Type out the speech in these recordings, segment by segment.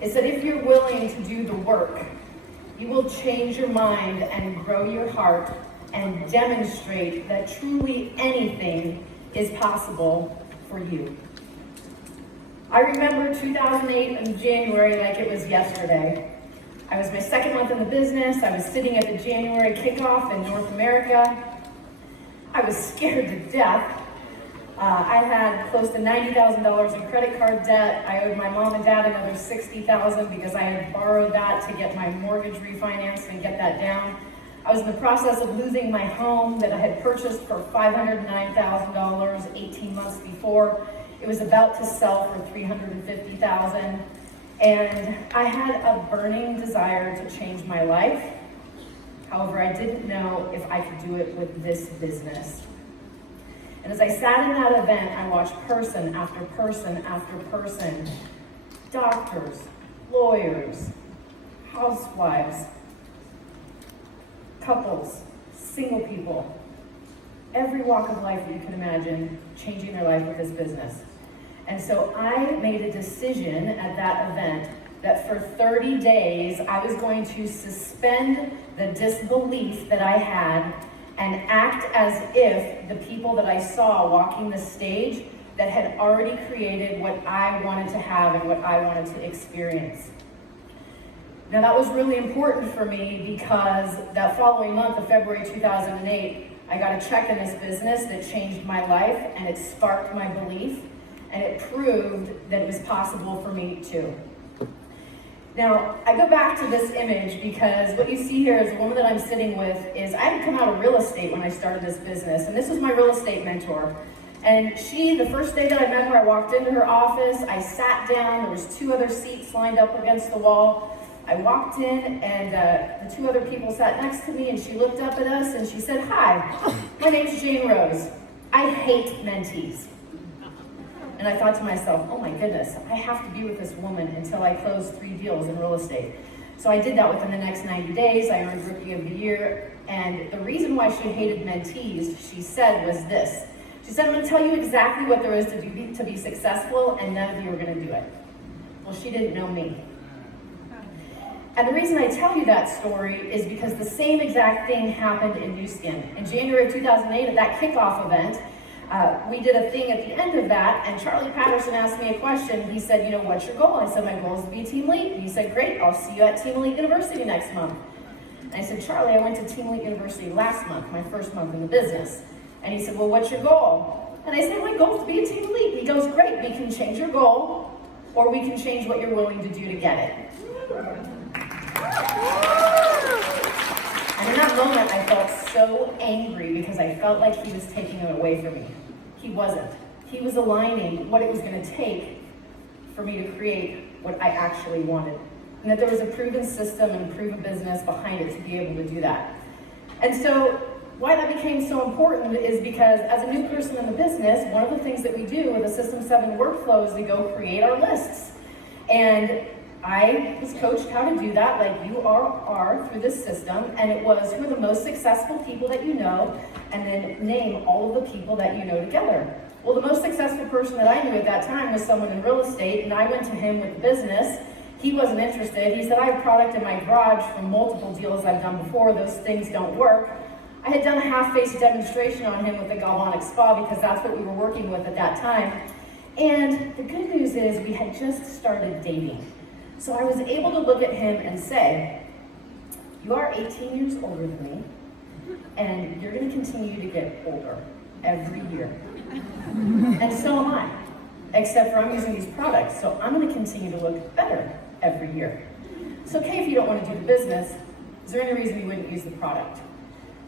is that if you're willing to do the work, you will change your mind and grow your heart and demonstrate that truly anything is possible for you. I remember 2008 in January like it was yesterday. I was my second month in the business. I was sitting at the January kickoff in North America. I was scared to death. I had close to $90,000 in credit card debt. I owed my mom and dad another $60,000 because I had borrowed that to get my mortgage refinanced and get that down. I was in the process of losing my home that I had purchased for $509,000 18 months before. It was about to sell for $350,000. And I had a burning desire to change my life. However, I didn't know if I could do it with this business. And as I sat in that event, I watched person after person after person, doctors, lawyers, housewives, couples, single people, every walk of life that you can imagine changing their life with this business. And so I made a decision at that event that for 30 days, I was going to suspend the disbelief that I had and act as if the people that I saw walking the stage that had already created what I wanted to have and what I wanted to experience. Now that was really important for me because that following month of February 2008, I got a check in this business that changed my life and it sparked my belief and it proved that it was possible for me too. Now, I go back to this image because what you see here is the woman that I'm sitting with is, I had come out of real estate when I started this business, and this was my real estate mentor. And she, the first day that I met her, I walked into her office, I sat down, there was 2 other seats lined up against the wall. I walked in and the 2 other people sat next to me and she looked up at us and she said, "Hi, my name's Jane Rose. I hate mentees." And I thought to myself, oh my goodness, I have to be with this woman until I close 3 deals in real estate. So I did that within the next 90 days. I earned Rookie of the Year. And the reason why she hated mentees, she said, was this. She said, "I'm going to tell you exactly what there is to do to be successful, and none of you are going to do it." Well, she didn't know me. And the reason I tell you that story is because the same exact thing happened in New Skin. In January of 2008, at that kickoff event, we did a thing at the end of that, and Charlie Patterson asked me a question. He said, "What's your goal?" I said, "My goal is to be team lead." And he said, "Great, I'll see you at Team Elite University next month." And I said, "Charlie, I went to Team Elite University last month, my first month in the business." And he said, "Well, what's your goal?" And I said, "My goal is to be a team elite." He goes, "Great, we can change your goal, or we can change what you're willing to do to get it." And in that moment, I felt so angry because I felt like he was taking it away from me. He wasn't. He was aligning what it was going to take for me to create what I actually wanted. And that there was a proven system and a proven business behind it to be able to do that. And so why that became so important is because as a new person in the business, one of the things that we do with a System 7 workflow is to go create our lists. And I was coached how to do that, like you are through this system, and it was who are the most successful people that you know, and then name all of the people that you know together. Well, the most successful person that I knew at that time was someone in real estate, and I went to him with the business. He wasn't interested. He said, "I have product in my garage from multiple deals I've done before. Those things don't work." I had done a half-face demonstration on him with the Galvanic Spa because that's what we were working with at that time. And the good news is we had just started dating. So I was able to look at him and say, "You are 18 years older than me, and you're going to continue to get older every year. And so am I, except for I'm using these products, so I'm going to continue to look better every year. It's okay if you don't want to do the business. Is there any reason you wouldn't use the product?"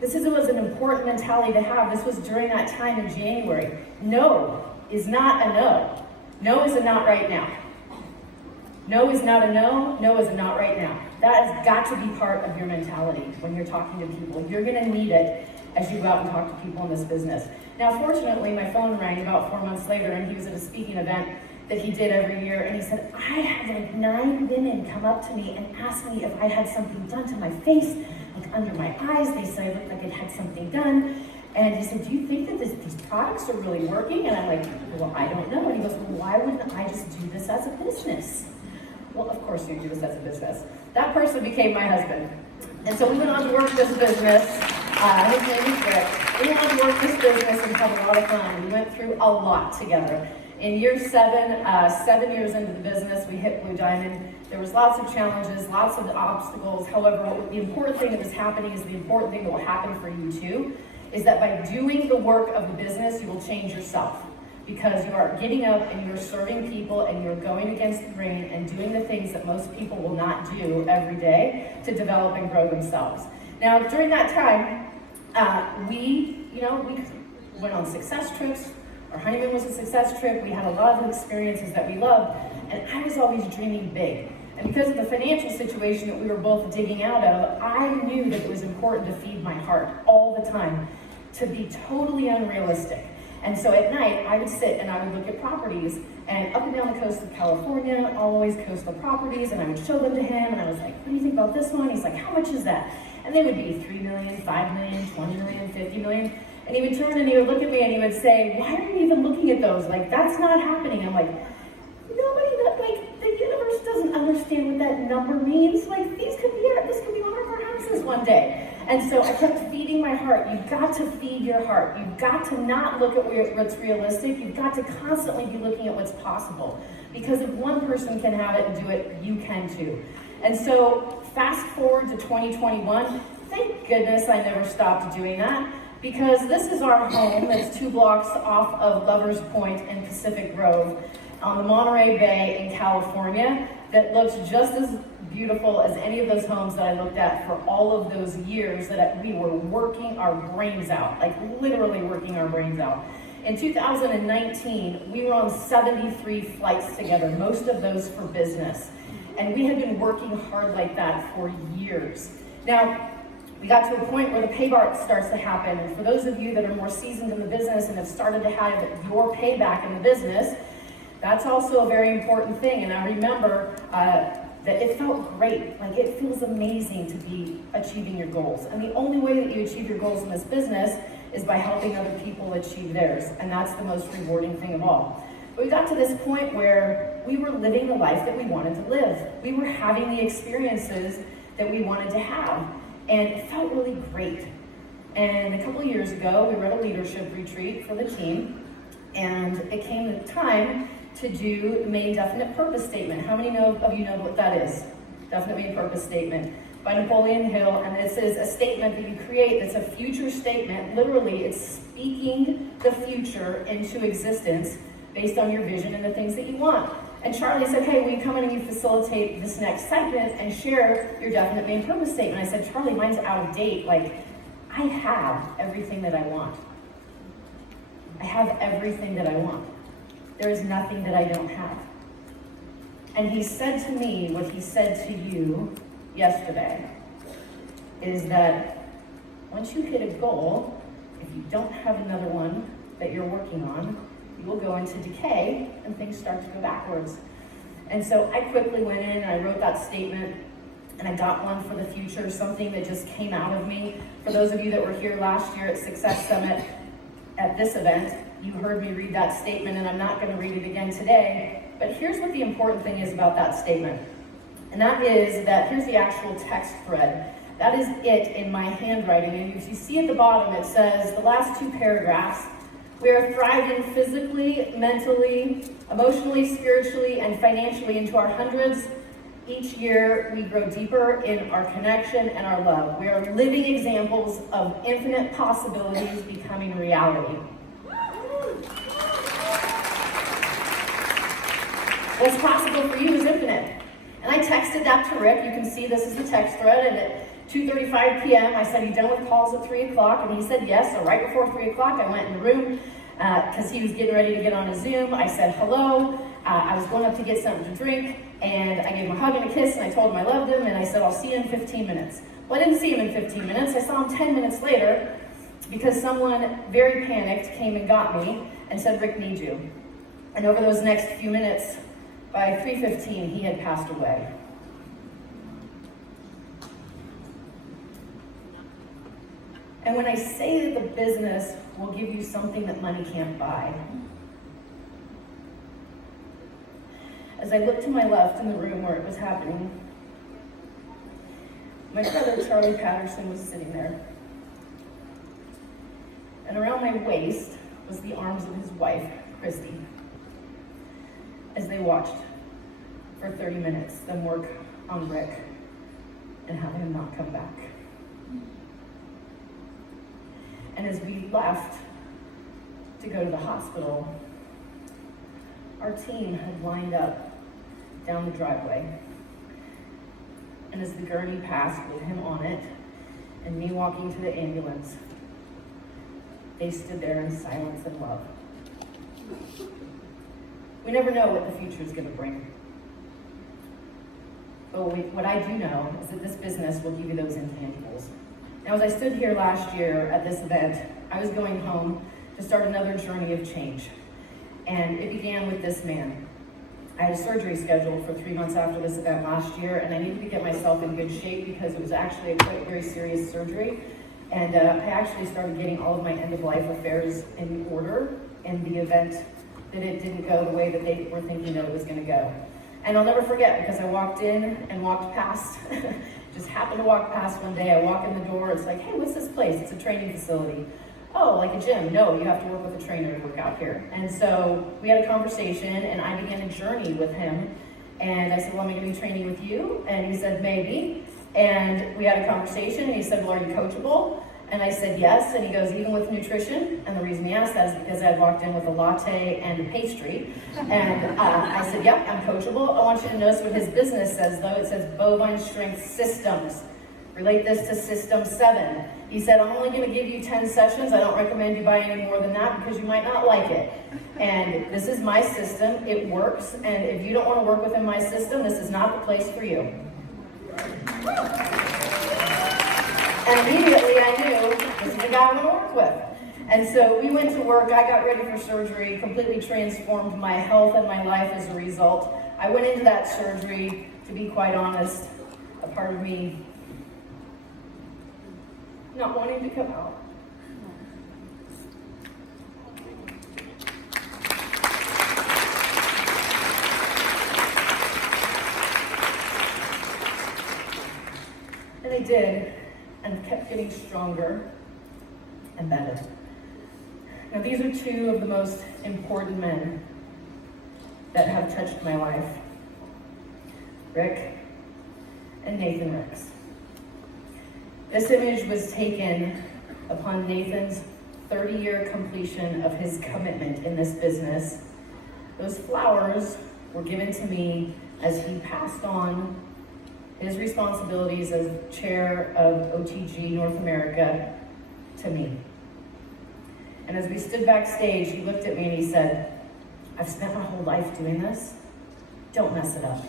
This was an important mentality to have. This was during that time in January. No is not a no. No is a not right now. No is not a no. No is a not right now. That has got to be part of your mentality when you're talking to people. You're going to need it as you go out and talk to people in this business. Now, fortunately, my phone rang about 4 months later, and he was at a speaking event that he did every year, and he said, "I had like 9 women come up to me and ask me if I had something done to my face, like under my eyes. They said I looked like it had something done." And he said, "Do you think that these products are really working?" And I'm like, "Well, I don't know." And he goes, "Well, why wouldn't I just do this as a business?" well, of course you do this as a business. That person became my husband. And so we went on to work this business. His name is Rick. We went on to work this business and had a lot of fun. We went through a lot together. In year 7 years into the business, we hit Blue Diamond. There was lots of challenges, lots of obstacles. However, the important thing that was happening is the important thing that will happen for you too, is that by doing the work of the business, you will change yourself. Because you are getting up and you're serving people and you're going against the grain and doing the things that most people will not do every day to develop and grow themselves. Now, during that time, we went on success trips. Our honeymoon was a success trip. We had a lot of experiences that we loved, and I was always dreaming big. And because of the financial situation that we were both digging out of, I knew that it was important to feed my heart all the time, to be totally unrealistic. And so at night, I would sit and I would look at properties, and up and down the coast of California, always coastal properties, and I would show them to him, and I was like, what do you think about this one? He's like, how much is that? And they would be 3 million, 5 million, 20 million, 50 million. And he would turn and he would look at me and he would say, why are you even looking at those? Like, that's not happening. I'm like, the universe doesn't understand what that number means. Like, this could be one of our houses one day. And so I kept feeding my heart. You've got to feed your heart. You've got to not look at what's realistic. You've got to constantly be looking at what's possible. Because if one person can have it and do it, you can too. And so fast forward to 2021, thank goodness I never stopped doing that. Because this is our home that's 2 blocks off of Lovers Point in Pacific Grove on the Monterey Bay in California that looks just as beautiful as any of those homes that I looked at for all of those years that we were working our brains out, like literally working our brains out. In 2019, we were on 73 flights together, most of those for business. And we had been working hard like that for years. Now, we got to a point where the payback starts to happen. And for those of you that are more seasoned in the business and have started to have your payback in the business, that's also a very important thing. And I remember that it felt great. Like, it feels amazing to be achieving your goals. And the only way that you achieve your goals in this business is by helping other people achieve theirs. And that's the most rewarding thing of all. But we got to this point where we were living the life that we wanted to live. We were having the experiences that we wanted to have. And it felt really great. And a couple of years ago, we were at a leadership retreat for the team. And it came the time to do the main definite purpose statement. How many of you know what that is? Definite main purpose statement by Napoleon Hill. And this is a statement that you create that's a future statement. Literally, it's speaking the future into existence based on your vision and the things that you want. And Charlie said, hey, will you come in and you facilitate this next segment and share your definite main purpose statement? I said, Charlie, mine's out of date. Like, I have everything that I want. I have everything that I want. There is nothing that I don't have. And he said to me what he said to you yesterday, is that once you hit a goal, if you don't have another one that you're working on, you will go into decay and things start to go backwards. And so I quickly went in and I wrote that statement, and I got one for the future, something that just came out of me. For those of you that were here last year at Success Summit at this event, you heard me read that statement, and I'm not going to read it again today. But here's what the important thing is about that statement. And that is that here's the actual text thread. That is it in my handwriting. And if you see at the bottom, it says the last 2 paragraphs, we are thriving physically, mentally, emotionally, spiritually, and financially into our hundreds. Each year, we grow deeper in our connection and our love. We are living examples of infinite possibilities becoming reality. What's possible for you is infinite. And I texted that to Rick. You can see this is the text thread. And at 2:35 p.m., I said, you done with calls at 3 o'clock? And he said yes. So right before 3 o'clock, I went in the room because he was getting ready to get on a Zoom. I said hello. I was going up to get something to drink. And I gave him a hug and a kiss. And I told him I loved him. And I said, I'll see you in 15 minutes. Well, I didn't see him in 15 minutes. I saw him 10 minutes later because someone very panicked came and got me and said, Rick needs you. And over those next few minutes, by 3:15, he had passed away. And when I say that the business will give you something that money can't buy, as as I looked to my left in the room where it was happening, my brother, Charlie Patterson, was sitting there. And around my waist was the arms of his wife, Christy, as they watched for 30 minutes them work on Rick and have him not come back. And as we left to go to the hospital, our team had lined up down the driveway. And as the gurney passed with him on it, and me walking to the ambulance, they stood there in silence and love. We never know what the future is going to bring. But what I do know is that this business will give you those intangibles. Now, as I stood here last year at this event, I was going home to start another journey of change. And it began with this man. I had a surgery scheduled for 3 months after this event last year, and I needed to get myself in good shape because it was actually a quite very serious surgery. And I actually started getting all of my end-of-life affairs in order in the event that it didn't go the way that they were thinking that it was going to go. And I'll never forget, because I walked in and walked past, just happened to walk past one day. I walk in the door, it's like, hey, what's this place? It's a training facility. Oh, like a gym? No, you have to work with a trainer to work out here. And so we had a conversation, and I began a journey with him. And I said, well, am I going to be training with you? And he said, maybe. And we had a conversation, and he said, well, are you coachable? And I said, yes. And he goes, even with nutrition? And the reason he asked that is because I had walked in with a latte and a pastry. And I said, yep, I'm coachable. I want you to notice what his business says, though. It says Bovine Strength Systems. Relate this to System 7. He said, I'm only going to give you 10 sessions. I don't recommend you buy any more than that because you might not like it. And this is my system. It works. And if you don't want to work within my system, this is not the place for you. And immediately I knew this is the guy I'm going to work with. And so we went to work. I got ready for surgery, completely transformed my health and my life as a result. I went into that surgery, to be quite honest, a part of me not wanting to come out. And I did, and kept getting stronger and better. Now, these are two of the most important men that have touched my life. Rick and Nathan Ricks. This image was taken upon Nathan's 30-year completion of his commitment in this business. Those flowers were given to me as he passed on his responsibilities as chair of OTG North America to me. And as we stood backstage, he looked at me and he said, I've spent my whole life doing this. Don't mess it up.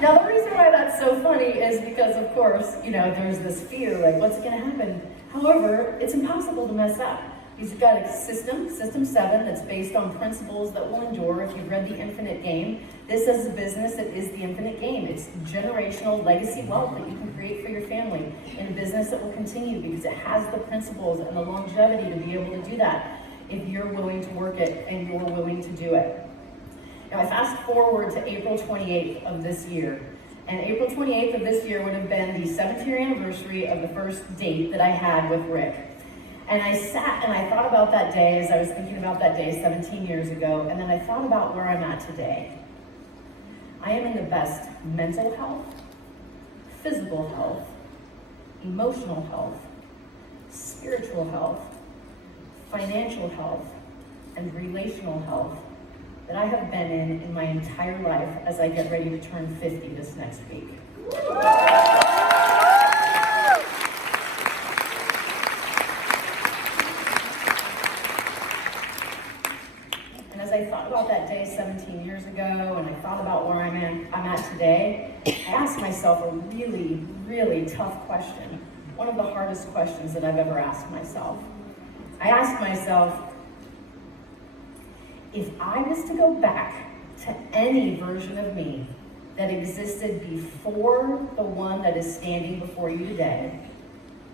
Now, the reason why that's so funny is because, of course, there's this fear, like, what's going to happen? However, it's impossible to mess up. He's got a system 7, that's based on principles that will endure. If you've read The Infinite Game, this is a business that is the infinite game. It's generational legacy wealth that you can create for your family in a business that will continue because it has the principles and the longevity to be able to do that if you're willing to work it and you're willing to do it. Now, I fast forward to April 28th of this year. And April 28th of this year would have been the 7th-year anniversary of the first date that I had with Rick. And I sat and I thought about that day as I was thinking about that day 17 years ago, and then I thought about where I'm at today. I am in the best mental health, physical health, emotional health, spiritual health, financial health, and relational health that I have been in my entire life as I get ready to turn 50 this next week. And as I thought about that day 17 years ago, and I thought about where I'm at today, I asked myself a really, really tough question. One of the hardest questions that I've ever asked myself. I asked myself, if I was to go back to any version of me that existed before the one that is standing before you today,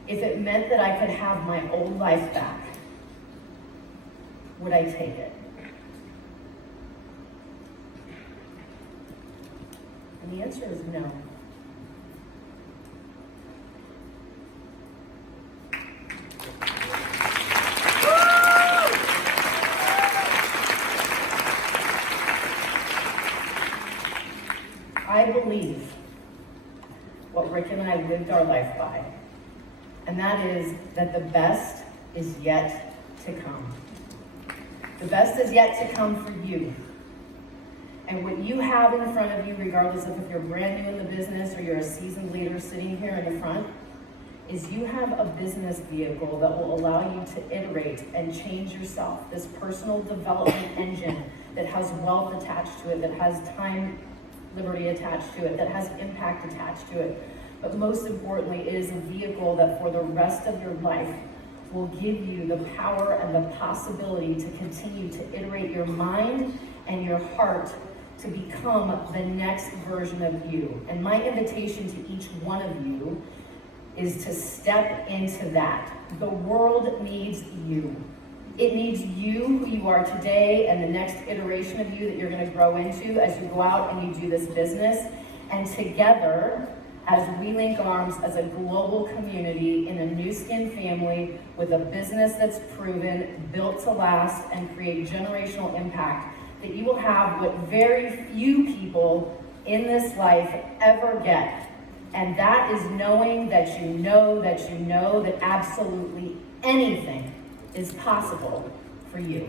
if it meant that I could have my old life back, would I take it? And the answer is no. I believe what Rick and I lived our life by, and that is that the best is yet to come. The best is yet to come for you. And what you have in front of you, regardless of if you're brand new in the business or you're a seasoned leader sitting here in the front, is you have a business vehicle that will allow you to iterate and change yourself. This personal development engine that has wealth attached to it, that has time, liberty attached to it, that has impact attached to it. But most importantly, it is a vehicle that for the rest of your life will give you the power and the possibility to continue to iterate your mind and your heart to become the next version of you. And my invitation to each one of you is to step into that. The world needs you. It needs you, who you are today, and the next iteration of you that you're going to grow into as you go out and you do this business. And together, as we link arms as a global community in a new skin family with a business that's proven, built to last, and create generational impact, that you will have what very few people in this life ever get. And that is knowing that you know that you know that absolutely anything is possible for you.